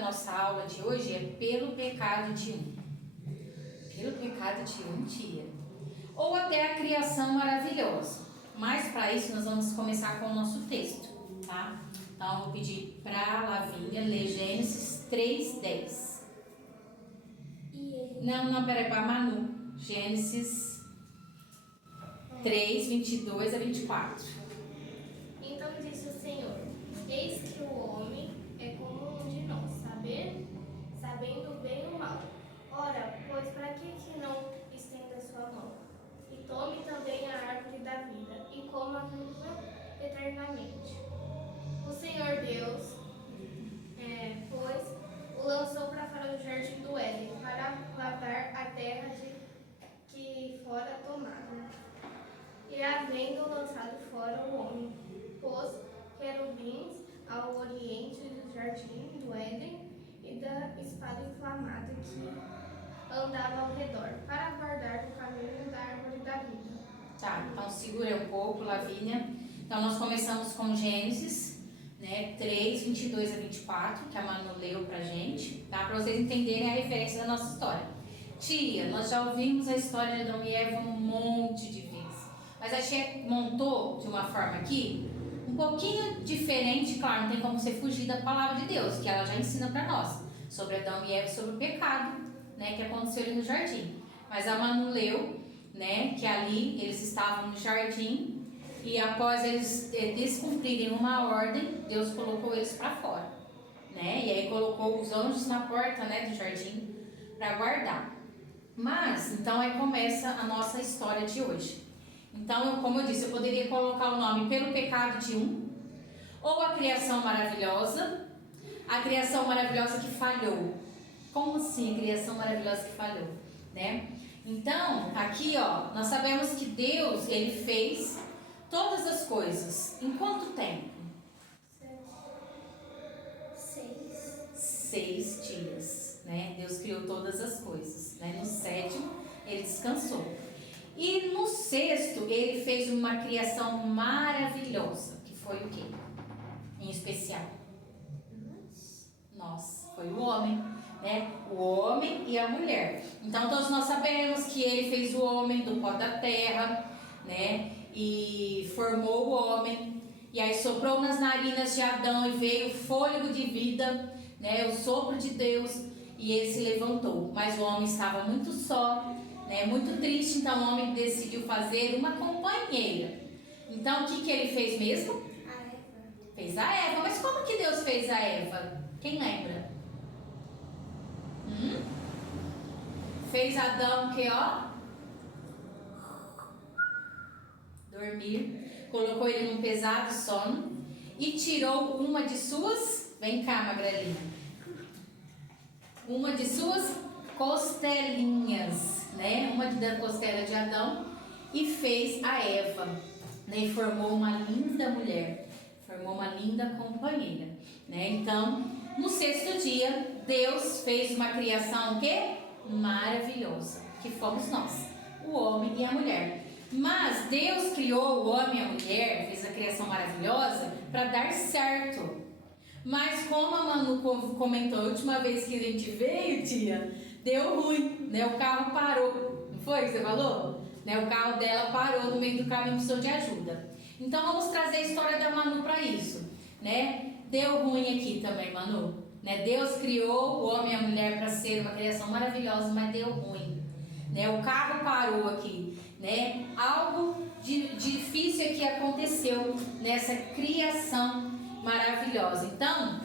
Nossa aula de hoje é pelo pecado de um. Pelo pecado de um dia. Ou até a criação maravilhosa. Mas para isso nós vamos começar com o nosso texto, tá? Então eu vou pedir para a Lavínia ler Gênesis 3:10. Não, peraí, para a Manu. Gênesis 3:22-24. Então disse o Senhor: Eis que o homem é como um de nós, sabendo o bem e o mal. Ora, pois para que não estenda sua mão? E tome também a árvore da vida, e coma eternamente. O Senhor Deus, pois, o lançou para fora do jardim do Éden, para lavrar a terra que fora tomada. E havendo lançado fora o homem, pôs querubins ao oriente do jardim do Éden e da espada inflamada que andava ao redor, para guardar o caminho da árvore da vida. Tá, então segura um pouco, Lavínia. Então nós começamos com Gênesis, 3:22-24, que a Manu leu pra gente, tá? Para vocês entenderem a referência da nossa história. Tia, nós já ouvimos a história de Adão e Eva um monte de vezes, mas a tia montou de uma forma aqui um pouquinho diferente. Claro, não tem como você fugir da palavra de Deus, que ela já ensina para nós sobre Adão e Eva, sobre o pecado, que aconteceu ali no jardim. Mas a Manu leu, que ali eles estavam no jardim e após eles descumprirem uma ordem, Deus colocou eles para fora, e aí colocou os anjos na porta, do jardim para guardar. Mas então aí começa a nossa história de hoje. Então, como eu disse, eu poderia colocar o nome pelo pecado de um, ou a criação maravilhosa que falhou. Como assim a criação maravilhosa que falhou? Então, aqui nós sabemos que Deus, ele fez todas as coisas. Em quanto tempo? 6 dias, Deus criou todas as coisas, No 7º, ele descansou. E no 6º, ele fez uma criação maravilhosa, que foi o quê? Em especial? Nós, foi o homem, O homem e a mulher. Então, todos nós sabemos que ele fez o homem do pó da terra, E formou o homem. E aí soprou nas narinas de Adão e veio o fôlego de vida, O sopro de Deus, e ele se levantou. Mas o homem estava muito só, muito triste, então o homem decidiu fazer uma companheira. Então o que ele fez mesmo? A Eva. Fez a Eva. Mas como que Deus fez a Eva? Quem lembra? Fez Adão o que, dormir, colocou ele num pesado sono e tirou uma de suas, vem cá, Magrelinha, uma de suas costelinhas, uma da costela de Adão, e fez a Eva, e formou uma linda mulher, formou uma linda companheira, Então, no 6º dia, Deus fez uma criação o quê? Maravilhosa, que fomos nós, o homem e a mulher. Mas Deus criou o homem e a mulher, fez a criação maravilhosa para dar certo. Mas como a Manu comentou a última vez que a gente veio, tia, deu ruim, O carro parou, não foi que você falou? O carro dela parou no meio do caminho, precisou de ajuda. Então vamos trazer a história da Manu para isso, Deu ruim aqui também, Manu, Deus criou o homem e a mulher para ser uma criação maravilhosa, mas deu ruim, O carro parou aqui, Algo difícil que aconteceu nessa criação maravilhosa. Então,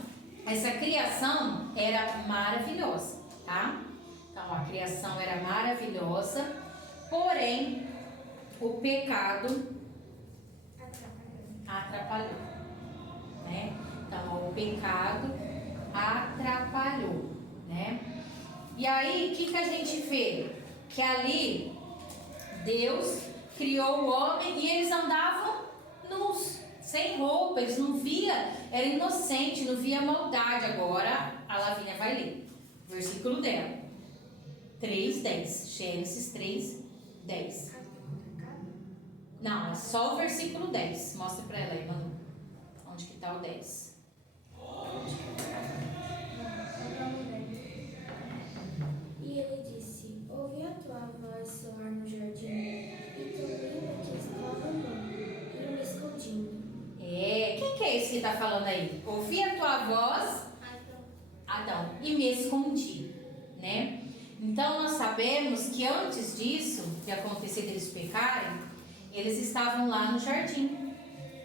essa criação era maravilhosa, tá? Então, a criação era maravilhosa, porém, o pecado atrapalhou, Então, o pecado atrapalhou, E aí, o que a gente vê que ali Deus criou o homem e eles andavam nus, sem roupa, eles não via, era inocente, não via maldade. Agora a Lavínia vai ler, versículo dela, 3:10, Gênesis 3:10. Não, é só o versículo 10, mostra pra ela aí, Manu, onde que tá o 10. E ele disse: ouvi a tua voz soar no jardim, e tu lembra que estava nu, e eu me escondi. Quem que é esse que tá falando aí? Ouvi a tua voz, Adão, e me escondi, né? Então nós sabemos que antes disso, de acontecer deles pecarem, eles estavam lá no jardim,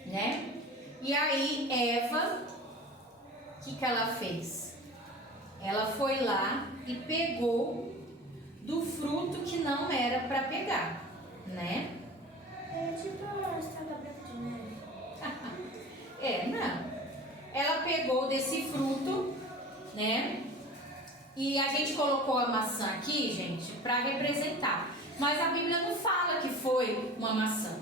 né? E aí Eva, o que ela fez? Ela foi lá e pegou do fruto que não era para pegar, né? É tipo a história da Branca de Neve. Não. Ela pegou desse fruto, né? E a gente colocou a maçã aqui, gente, para representar. Mas a Bíblia não fala que foi uma maçã,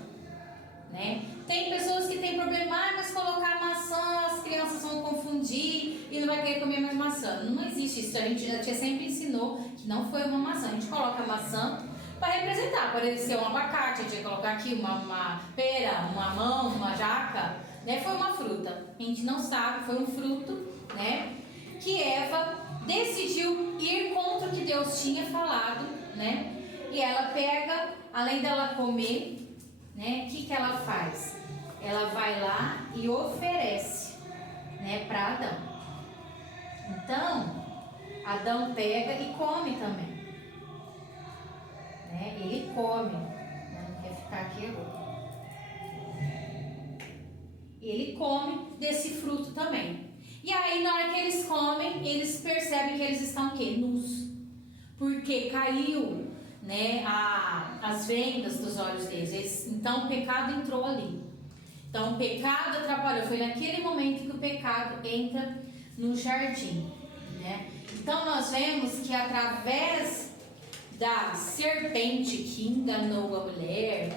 né? Tem pessoas que têm problema, mas colocar maçã, as crianças vão confundir e não vai querer comer mais maçã. Não existe isso. A gente já sempre ensinou que não foi uma maçã. A gente coloca a maçã para representar. Pode ser um abacate, a gente ia colocar aqui uma pera, uma mamão, uma jaca, né? Foi uma fruta. A gente não sabe, foi um fruto, né? Que Eva decidiu ir contra o que Deus tinha falado, né? E ela pega, além dela comer, né? O que ela faz? Ela vai lá e oferece, né, para Adão. Então, Adão pega e come também, né? Ele come, né? Não quer ficar aqui agora. Ele come desse fruto também. E aí, na hora que eles comem, eles percebem que eles estão o quê? Nus. Porque caiu, né, as vendas dos olhos deles. Então, o pecado entrou ali. Então, o pecado atrapalhou. Foi naquele momento que o pecado entra no jardim, né? Então, nós vemos que através da serpente que enganou a mulher,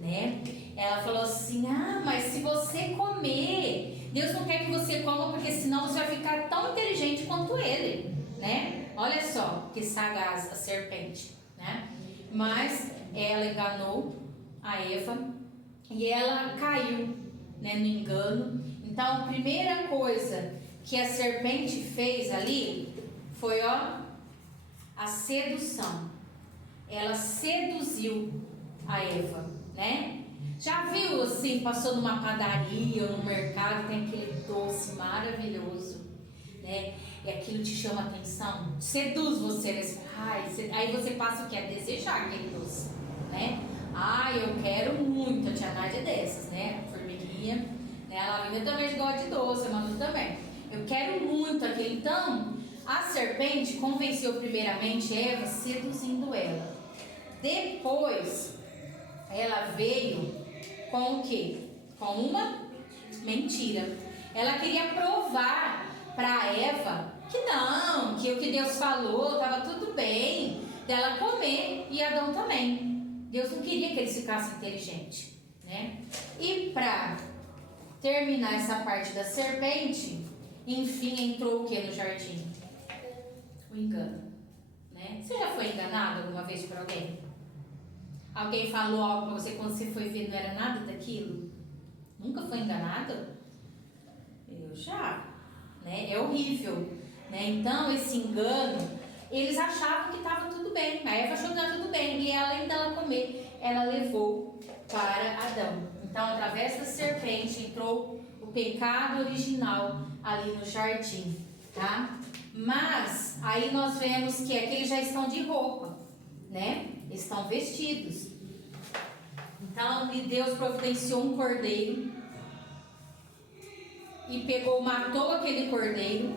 né? Ela falou assim: mas se você comer, Deus não quer que você coma, porque senão você vai ficar tão inteligente quanto ele, né? Olha só que sagaz a serpente, né? Mas ela enganou a Eva e ela caiu, né, no engano. Então a primeira coisa que a serpente fez ali foi, a sedução. Ela seduziu a Eva, né? Já viu assim, passou numa padaria ou no mercado, tem aquele doce maravilhoso, né? E aquilo te chama atenção, seduz você, né? Aí você passa o que? A desejar aquele doce, né? Eu quero muito, a tia Nádia é dessas, né? A formiguinha, né? A Lavínia também gosta de doce, a Manu também. Eu quero muito aquele. Então, a serpente convenceu primeiramente Eva, seduzindo ela. Depois, ela veio com o quê? Com uma mentira. Ela queria provar para Eva que o que Deus falou estava tudo bem, dela comer e Adão também. Deus não queria que eles ficassem inteligentes, né? E para terminar essa parte da serpente, enfim, entrou o que no jardim? O engano, né? Você já foi enganado alguma vez por alguém? Alguém falou algo para você, quando você foi ver não era nada daquilo? Nunca foi enganado? Eu já, né? É horrível, né? Então esse engano, eles achavam que estava tudo bem. A Eva achou que estava tudo bem, e além dela comer, ela levou para Adão. Então, através da serpente entrou o pecado original ali no jardim, tá? Mas aí nós vemos que aqui eles já estão de roupa, né? Estão vestidos. Então Deus providenciou um cordeiro e matou aquele cordeiro,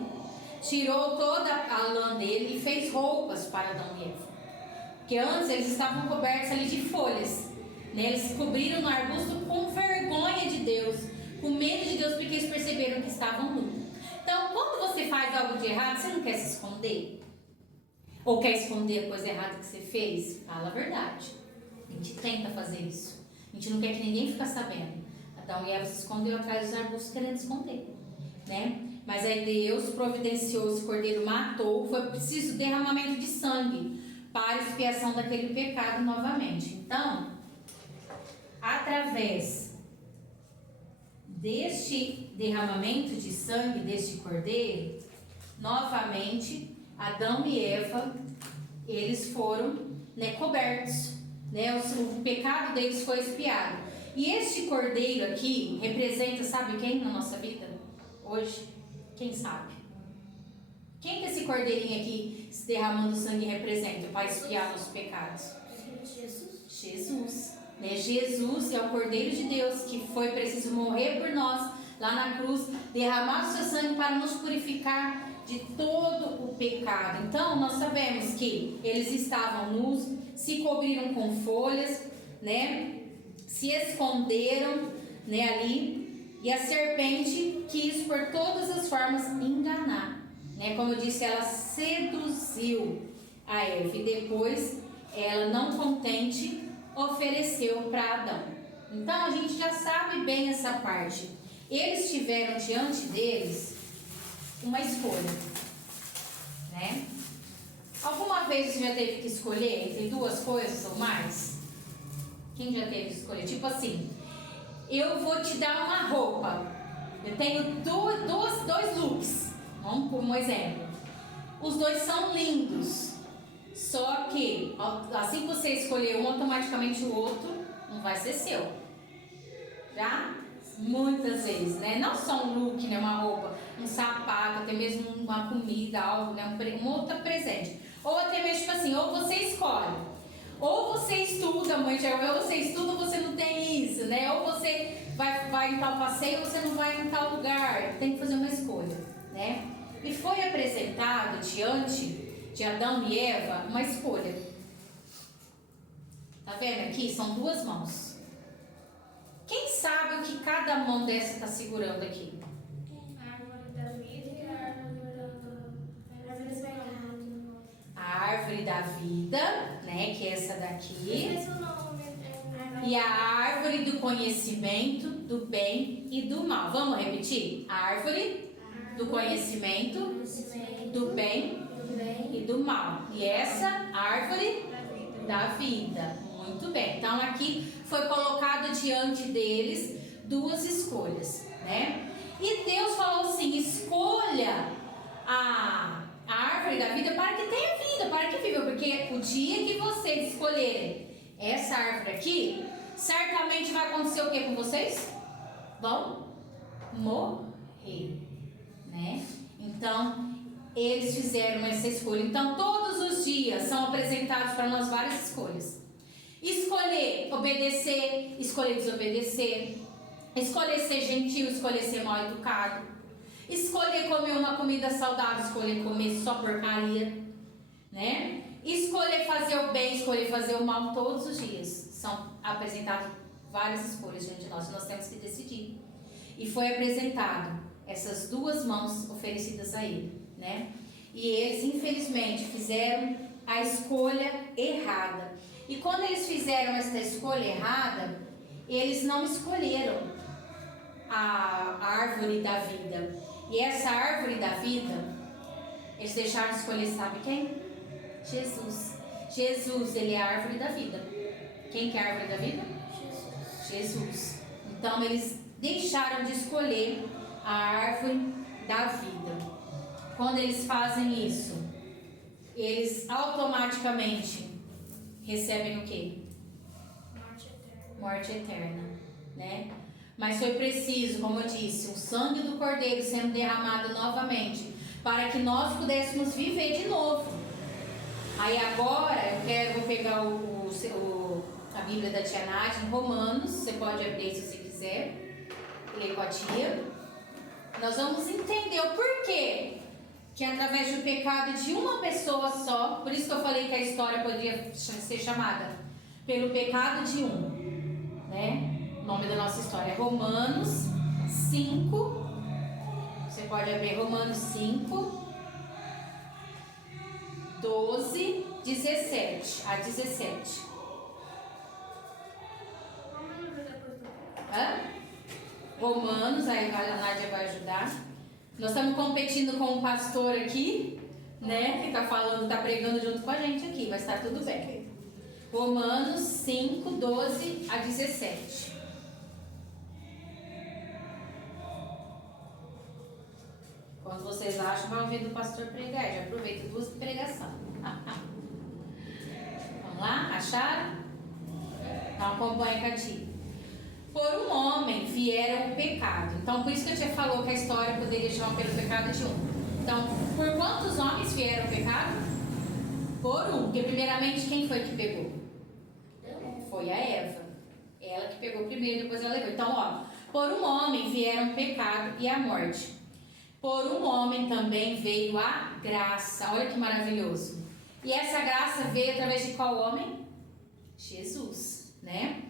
tirou toda a lã dele e fez roupas para Adão e Eva. Porque antes eles estavam cobertos ali de folhas, né? Eles se cobriram no arbusto com vergonha de Deus, com medo de Deus, porque eles perceberam que estavam nus. Então, quando você faz algo de errado, você não quer se esconder? Ou quer esconder a coisa errada que você fez? Fala a verdade. A gente tenta fazer isso. A gente não quer que ninguém fique sabendo. Adão e Eva se escondeu atrás dos arbustos querendo esconder, né? Mas aí Deus providenciou, esse cordeiro matou, foi preciso derramamento de sangue para expiação daquele pecado novamente. Então, através deste derramamento de sangue deste cordeiro, novamente Adão e Eva, eles foram, né, cobertos, né? O pecado deles foi expiado. E este cordeiro aqui representa, sabe quem na nossa vida hoje? Quem sabe? Quem que esse cordeirinho aqui se derramando sangue representa para expiar nossos pecados? Jesus. Né? Jesus é o Cordeiro de Deus que foi preciso morrer por nós lá na cruz, derramar o seu sangue para nos purificar de todo o pecado. Então nós sabemos que eles estavam nus, se cobriram com folhas, né? Se esconderam, né, ali, e a serpente quis por todas as formas enganar, né? Como eu disse, ela seduziu a Eva e depois ela, não contente, ofereceu para Adão. Então a gente já sabe bem essa parte. Eles tiveram diante deles uma escolha, né? Alguma vez você já teve que escolher entre duas coisas ou mais? Quem já teve que escolher? Tipo assim, eu vou te dar uma roupa. Eu tenho dois looks. Vamos por um exemplo. Os dois são lindos. Só que, assim que você escolher um, automaticamente o outro não vai ser seu. Já? Muitas vezes, né? Não só um look, né? Uma roupa, um sapato, até mesmo uma comida, algo, né? Um outro presente. Ou até mesmo, tipo assim, ou você escolhe. Ou você estuda, mãe, ou você estuda ou você não tem isso, né? Ou você vai em tal passeio ou você não vai em tal lugar. Tem que fazer uma escolha, né? E foi apresentado diante de Adão e Eva uma escolha. Tá vendo aqui? São duas mãos. Quem sabe o que cada mão dessa está segurando aqui? A árvore da vida e a árvore do pecado. A árvore da vida, né? Que é essa daqui. Esse é o nome. E a árvore do conhecimento do bem e do mal. Vamos repetir? A árvore do conhecimento do bem e do mal. E essa árvore da vida. Muito bem. Então aqui foi colocado diante deles duas escolhas, né? E Deus falou assim: escolha a árvore da vida para que tenha vida, para que viva. Porque o dia que vocês escolherem essa árvore aqui, certamente vai acontecer o que com vocês? Vão morrer, né? Então, eles fizeram essa escolha. Então, todos os dias são apresentados para nós várias escolhas. Escolher obedecer, escolher desobedecer, escolher ser gentil, escolher ser mal educado, escolher comer uma comida saudável, escolher comer só porcaria, né? Escolher fazer o bem, escolher fazer o mal. Todos os dias são apresentadas várias escolhas diante de nós. Nós temos que decidir. E foi apresentado essas duas mãos oferecidas a ele, né? E eles, infelizmente, fizeram a escolha errada. E quando eles fizeram essa escolha errada, eles não escolheram a árvore da vida. E essa árvore da vida, eles deixaram de escolher, sabe quem? Jesus. Jesus, ele é a árvore da vida. Quem que é a árvore da vida? Jesus. Então eles deixaram de escolher a árvore da vida. Quando eles fazem isso, eles automaticamente recebem o quê? Morte eterna, né? Mas foi preciso, como eu disse, o sangue do Cordeiro sendo derramado novamente, para que nós pudéssemos viver de novo. Aí agora eu vou pegar a Bíblia da tia Nádia em Romanos. Você pode abrir se você quiser, ler com a tia. Nós vamos entender o porquê que através do pecado de uma pessoa só, por isso que eu falei que a história poderia ser chamada pelo pecado de um, né? O nome da nossa história é Romanos 5. Você pode abrir Romanos 5, 12, 17 a 17. Hã? Romanos, aí a Nádia vai ajudar. Nós estamos competindo com um pastor aqui, né? Que está falando, está pregando junto com a gente aqui, mas está tudo bem. Romanos 5, 12 a 17. Quando vocês acham, vai ouvir do pastor pregar. Já aproveita duas pregações. Vamos lá? Acharam? Então acompanha com a tia. Por um homem vieram o pecado. Então, por isso que eu te falou que a história poderia chamar pelo pecado de um. Então, por quantos homens vieram o pecado? Por um. Porque primeiramente, quem foi que pegou? Foi a Eva. Ela que pegou primeiro, depois ela levou. Então, ó. Por um homem vieram o pecado e a morte. Por um homem também veio a graça. Olha que maravilhoso. E essa graça veio através de qual homem? Jesus, né?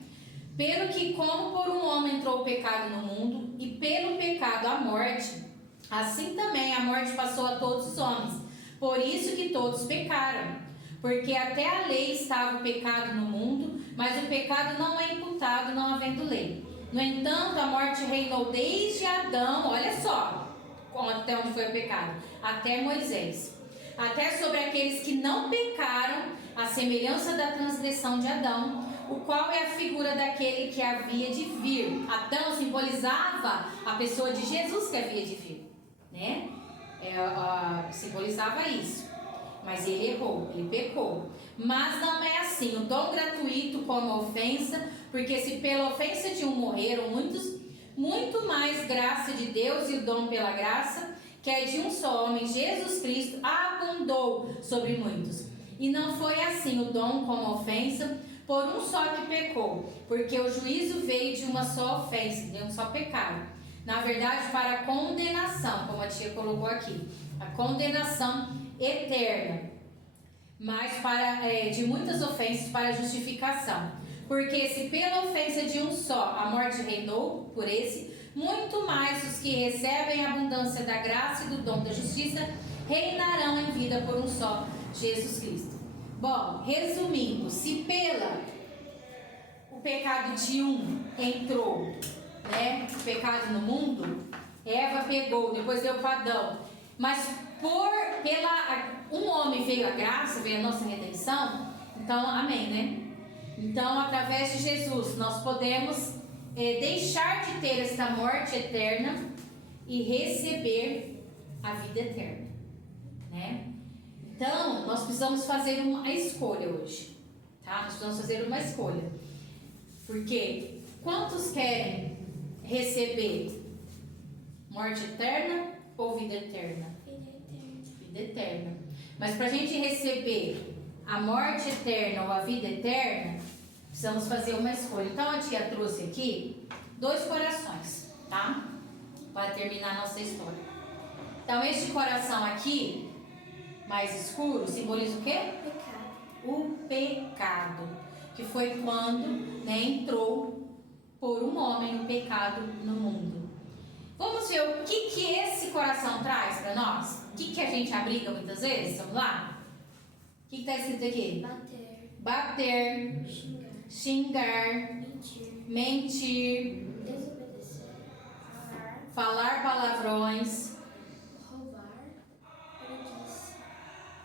Pelo que, como por um homem entrou o pecado no mundo, e pelo pecado a morte, assim também a morte passou a todos os homens. Por isso que todos pecaram. Porque até a lei estava o pecado no mundo, mas o pecado não é imputado, não havendo lei. No entanto, a morte reinou desde Adão, olha só, até onde foi o pecado, até Moisés. Até sobre aqueles que não pecaram, a semelhança da transgressão de Adão, o qual é a figura daquele que havia de vir. Adão simbolizava a pessoa de Jesus que havia de vir, né? Simbolizava isso. Mas ele errou, ele pecou. Mas não é assim, o dom gratuito como a ofensa, porque se pela ofensa de um morreram muitos, muito mais graça de Deus e o dom pela graça, que é de um só homem, Jesus Cristo, abundou sobre muitos. E não foi assim o dom como a ofensa, por um só que pecou, porque o juízo veio de uma só ofensa, de um só pecado. Na verdade, para a condenação, como a tia colocou aqui, a condenação eterna, mas de muitas ofensas para a justificação. Porque se pela ofensa de um só a morte reinou por esse, muito mais os que recebem a abundância da graça e do dom da justiça reinarão em vida por um só, Jesus Cristo. Bom, resumindo, se o pecado de um entrou, né, o pecado no mundo, Eva pegou, depois deu para Adão, mas um homem veio a graça, veio a nossa redenção, então, amém, né? Então, através de Jesus, nós podemos deixar de ter esta morte eterna e receber a vida eterna, né? Então, nós precisamos fazer uma escolha hoje, tá? Nós precisamos fazer uma escolha. Porque quantos querem receber morte eterna ou vida eterna? Vida eterna. Mas para a gente receber a morte eterna ou a vida eterna, precisamos fazer uma escolha. Então, a tia trouxe aqui 2 corações, tá? Para terminar a nossa história. Então, este coração aqui, mais escuro, simboliza o quê? Pecado. O pecado, que foi quando, né, entrou por um homem o pecado no mundo. Vamos ver o que esse coração traz para nós? O que a gente abriga muitas vezes? Vamos lá? O que está escrito aqui? Bater. Xingar. Mentir. Desobedecer. Falar palavrões.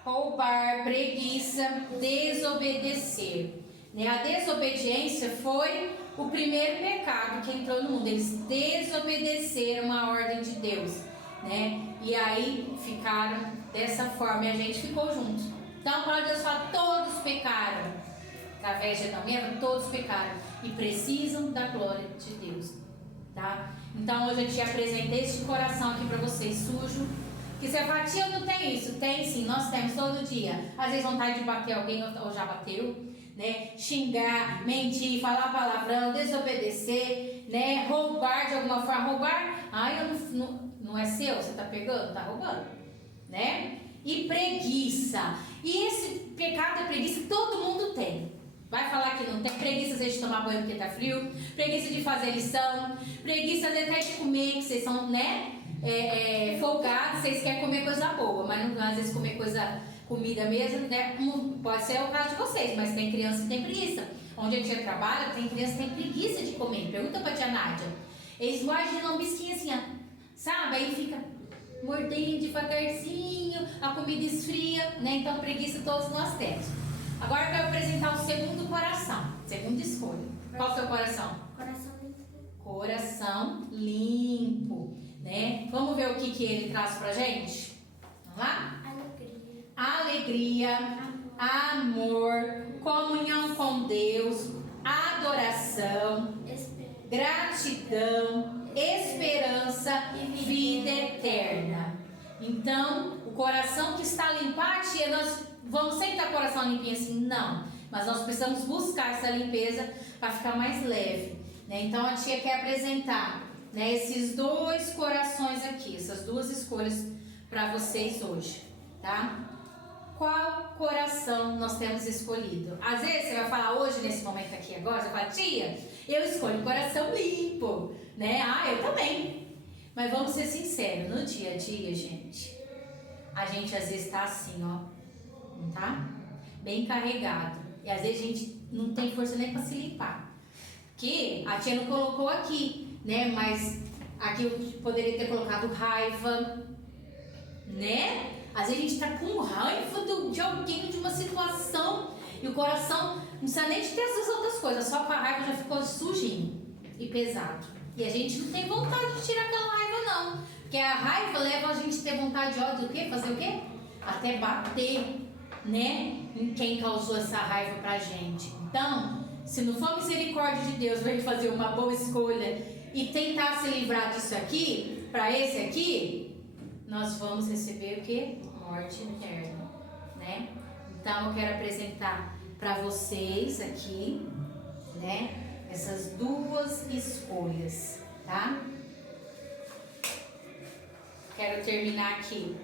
Roubar, preguiça, desobedecer. A desobediência foi o primeiro pecado que entrou no mundo. Eles desobedeceram a ordem de Deus, né? E aí ficaram dessa forma e a gente ficou junto. Então a palavra de Deus fala: todos pecaram. Através de Adão e Eva, todos pecaram e precisam da glória de Deus, tá? Então hoje eu te apresentei este coração aqui para vocês, sujo. Que você fala: tia, eu não tenho isso. Tem sim, nós temos todo dia. Às vezes vontade de bater alguém ou já bateu, né? Xingar, mentir, falar palavrão, desobedecer, né? Roubar de alguma forma. Roubar, não é seu, você está pegando, está roubando, né? E preguiça. E esse pecado da preguiça todo mundo tem. Vai falar que não tem preguiça, às vezes, de tomar banho porque tá frio, preguiça de fazer lição, preguiça às vezes até de comer, que vocês são, né? Folgados, vocês querem comer coisa boa, mas não às vezes comer coisa comida mesmo, né? Pode ser o caso de vocês, mas tem criança que tem preguiça. Onde a tia trabalha, tem criança que tem preguiça de comer. Pergunta pra tia Nádia. Eles mordem de lambisquinha assim, ó, sabe? Aí fica mordendo devagarzinho, a comida esfria, né? Então preguiça todos nós temos. Agora eu quero apresentar o segundo coração, segunda escolha. Qual que é o coração? Coração limpo. Coração limpo, né? Vamos ver o que ele traz pra gente? Vamos lá? Alegria, amor, comunhão com Deus, adoração, gratidão, esperança e vida eterna. Então, o coração que está limpo, tia, nós vamos sempre estar com o coração limpinho assim? Não, mas nós precisamos buscar essa limpeza para ficar mais leve, né? Então, a tia quer apresentar, né, esses dois corações aqui, essas duas escolhas para vocês hoje, tá? Qual coração nós temos escolhido? Às vezes você vai falar hoje, nesse momento aqui agora, você fala, tia, eu escolho o coração limpo, né? Eu também. Mas vamos ser sinceros, no dia a dia, gente, a gente às vezes tá assim, ó, não tá? Bem carregado. E às vezes a gente não tem força nem para se limpar. Que a tia não colocou aqui, né? Mas aqui eu poderia ter colocado raiva, né? Às vezes a gente está com raiva de alguém, de uma situação, e o coração não precisa nem de ter essas outras coisas, só com a raiva já ficou sujinho e pesado. E a gente não tem vontade de tirar aquela raiva, não. Porque a raiva leva a gente a ter vontade de o quê? Fazer o quê? Até bater, né? Em quem causou essa raiva pra gente. Então, se não for misericórdia de Deus, vai fazer uma boa escolha e tentar se livrar disso aqui, para esse aqui, nós vamos receber o quê? Morte eterna, né? Então eu quero apresentar para vocês aqui, né, essas duas escolhas, tá? Quero terminar aqui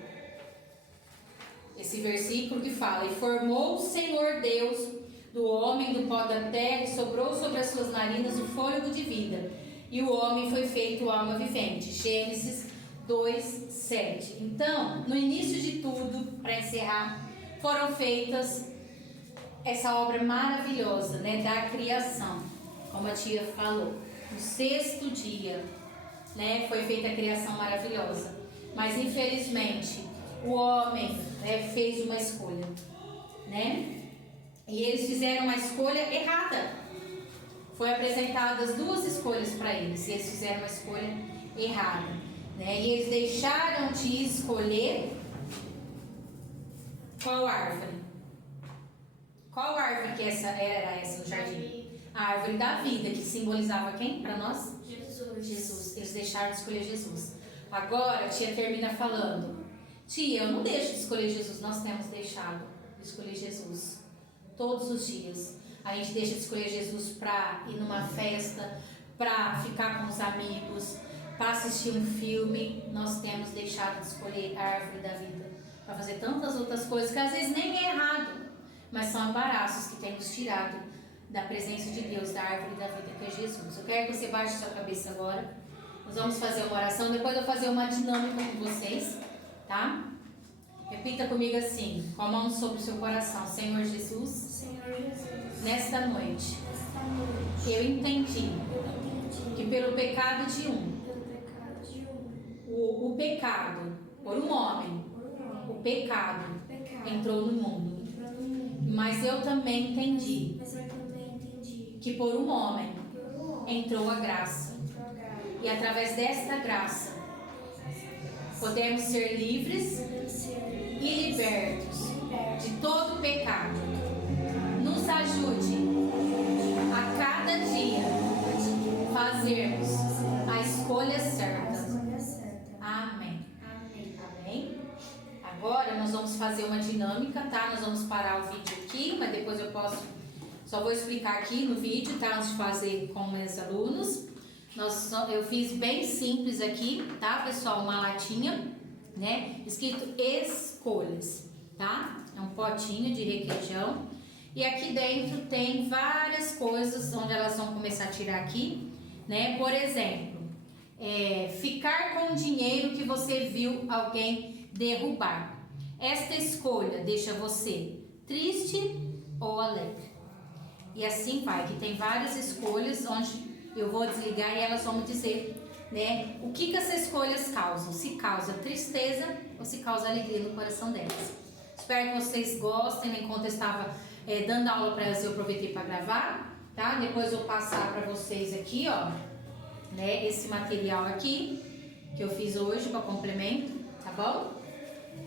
esse versículo que fala: e formou o Senhor Deus do homem do pó da terra e soprou sobre as suas narinas o fôlego de vida, e o homem foi feito alma vivente. Gênesis 2:7. Então, no início de tudo, para encerrar, foram feitas essa obra maravilhosa, né, da criação, como a tia falou. No sexto dia, né, foi feita a criação maravilhosa. Mas infelizmente, o homem, né, fez uma escolha, né? E eles fizeram uma escolha errada. Foi apresentadas duas escolhas para eles, e eles fizeram uma escolha errada, né? E eles deixaram de escolher qual árvore? Qual árvore que era essa no jardim? A árvore da vida, que simbolizava quem para nós? Jesus. Eles deixaram de escolher Jesus. Agora a tia termina falando: tia, eu não deixo de escolher Jesus. Nós temos deixado de escolher Jesus todos os dias. A gente deixa de escolher Jesus para ir numa festa, para ficar com os amigos, para assistir um filme. Nós temos deixado de escolher a árvore da vida para fazer tantas outras coisas que às vezes nem é errado, mas são embaraços que temos tirado da presença de Deus, da árvore da vida que é Jesus. Eu quero que você baixe sua cabeça agora. Nós vamos fazer uma oração, depois eu vou fazer uma dinâmica com vocês, tá? Repita comigo assim, com a mão sobre o seu coração: Senhor Jesus, nesta noite, eu entendi que pelo pecado de o pecado por um homem, o pecado entrou no mundo. Mas eu também entendi que por um homem entrou a graça. E através desta graça podemos ser livres e libertos de todo pecado. Nos ajude a cada dia fazermos a escolha certa. Amém. Amém. Agora nós vamos fazer uma dinâmica, tá? Nós vamos parar o vídeo aqui, mas depois eu posso, só vou explicar aqui no vídeo, tá? Antes de fazer com meus alunos. Eu fiz bem simples aqui, tá, pessoal? Uma latinha, né? Escrito escolhas, tá? É um potinho de requeijão. E aqui dentro tem várias coisas onde elas vão começar a tirar aqui, né? Por exemplo, ficar com o dinheiro que você viu alguém derrubar. Esta escolha deixa você triste ou alegre? E assim vai, que tem várias escolhas onde eu vou desligar e elas vão me dizer, né, o que essas escolhas causam. Se causa tristeza ou se causa alegria no coração delas. Espero que vocês gostem. Enquanto eu estava dando aula para elas, eu aproveitei para gravar, tá? Depois eu vou passar para vocês aqui, ó, né, esse material aqui que eu fiz hoje para complemento, tá bom?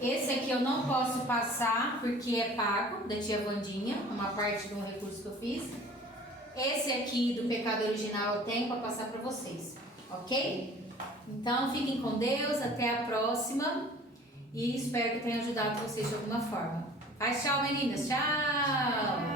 Esse aqui eu não posso passar porque é pago, da tia Vandinha, uma parte de um recurso que eu fiz. Esse aqui do pecado original eu tenho para passar para vocês, ok? Então fiquem com Deus, até a próxima e espero que tenha ajudado vocês de alguma forma. Tchau, meninas, tchau!